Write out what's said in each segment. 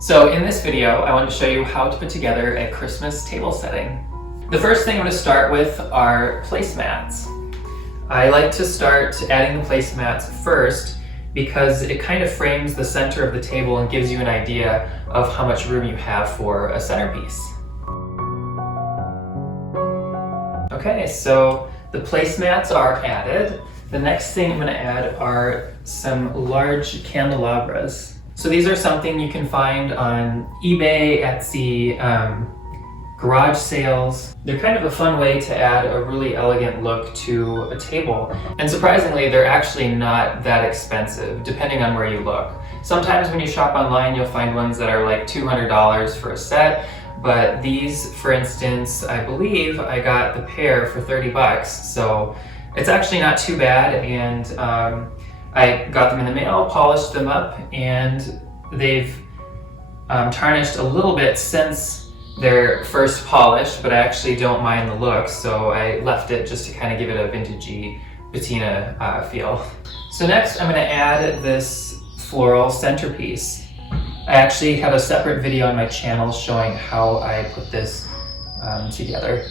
So in this video, I want to show you how to put together a Christmas table setting. The first thing I'm going to start with are placemats. I like to start adding the placemats first because it kind of frames the center of the table and gives you an idea of how much room you have for a centerpiece. Okay, so the placemats are added. The next thing I'm going to add are some large candelabras. So these are something you can find on eBay, Etsy, garage sales. They're kind of a fun way to add a really elegant look to a table. And surprisingly, they're actually not that expensive, depending on where you look. Sometimes when you shop online, you'll find ones that are like $200 for a set, but these, for instance, I believe I got the pair for 30 bucks. So it's actually not too bad, and I got them in the mail, polished them up, and they've tarnished a little bit since their first polish, but I actually don't mind the look, so I left it just to kind of give it a vintagey patina feel. So next I'm going to add this floral centerpiece. I actually have a separate video on my channel showing how I put this together.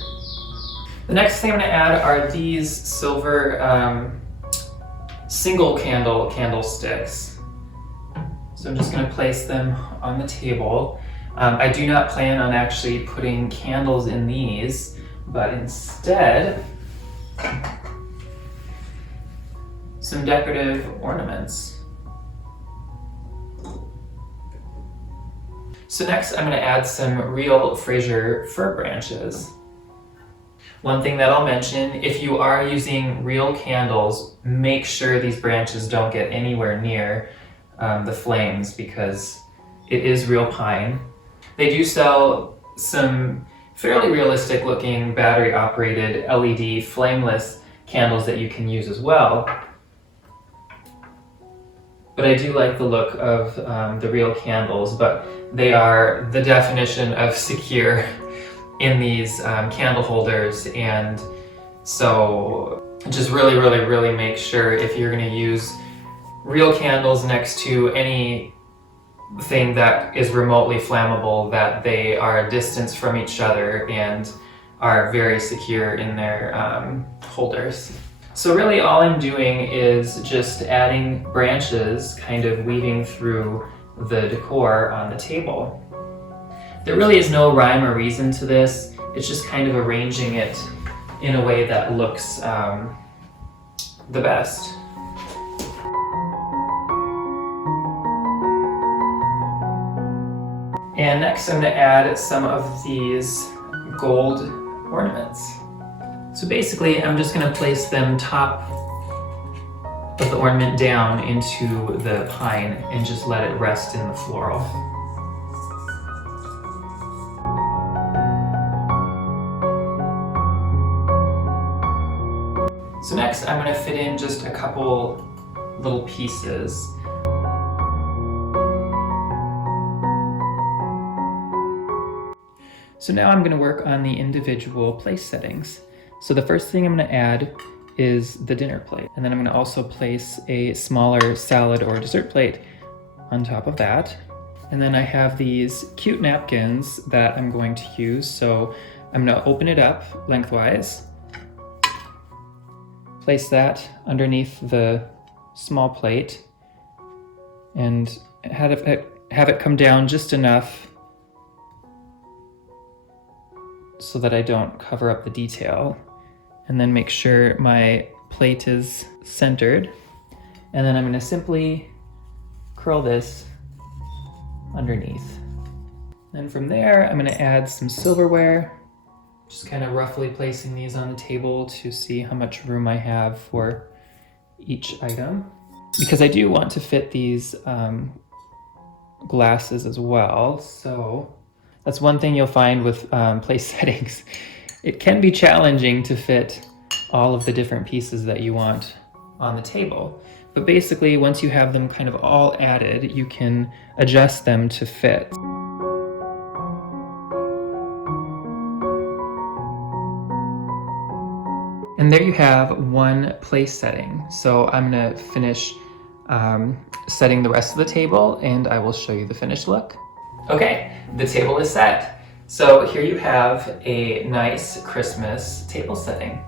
The next thing I'm going to add are these silver single candle candlesticks. So I'm just going to place them on the table. I do not plan on actually putting candles in these, but instead some decorative ornaments. So next I'm going to add some real fraser fir branches. One thing that I'll mention, if you are using real candles, make sure these branches don't get anywhere near the flames because it is real pine. They do sell some fairly realistic looking battery operated LED flameless candles that you can use as well. But I do like the look of the real candles, but they are the definition of secure in these candle holders, and so just really make sure if you're going to use real candles next to anything that is remotely flammable that they are distanced from each other and are very secure in their holders. So really all I'm doing is just adding branches, kind of weaving through the decor on the table. There really is no rhyme or reason to this. It's just kind of arranging it in a way that looks the best. And next I'm going to add some of these gold ornaments. So basically I'm just going to place them top of the ornament down into the pine and just let it rest in the floral. So next I'm going to fit in just a couple little pieces. So now I'm going to work on the individual place settings. So the first thing I'm going to add is the dinner plate, and then I'm going to also place a smaller salad or dessert plate on top of that. And then I have these cute napkins that I'm going to use. So I'm going to open it up lengthwise, place that underneath the small plate, and have it come down just enough so that I don't cover up the detail, and then make sure my plate is centered. And then I'm going to simply curl this underneath. And from there, I'm going to add some silverware, just kind of roughly placing these on the table to see how much room I have for each item. Because I do want to fit these glasses as well, so that's one thing you'll find with place settings. It can be challenging to fit all of the different pieces that you want on the table. But basically, once you have them kind of all added, you can adjust them to fit. And there you have one place setting. So I'm gonna finish setting the rest of the table and I will show you the finished look. Okay, the table is set. So here you have a nice Christmas table setting.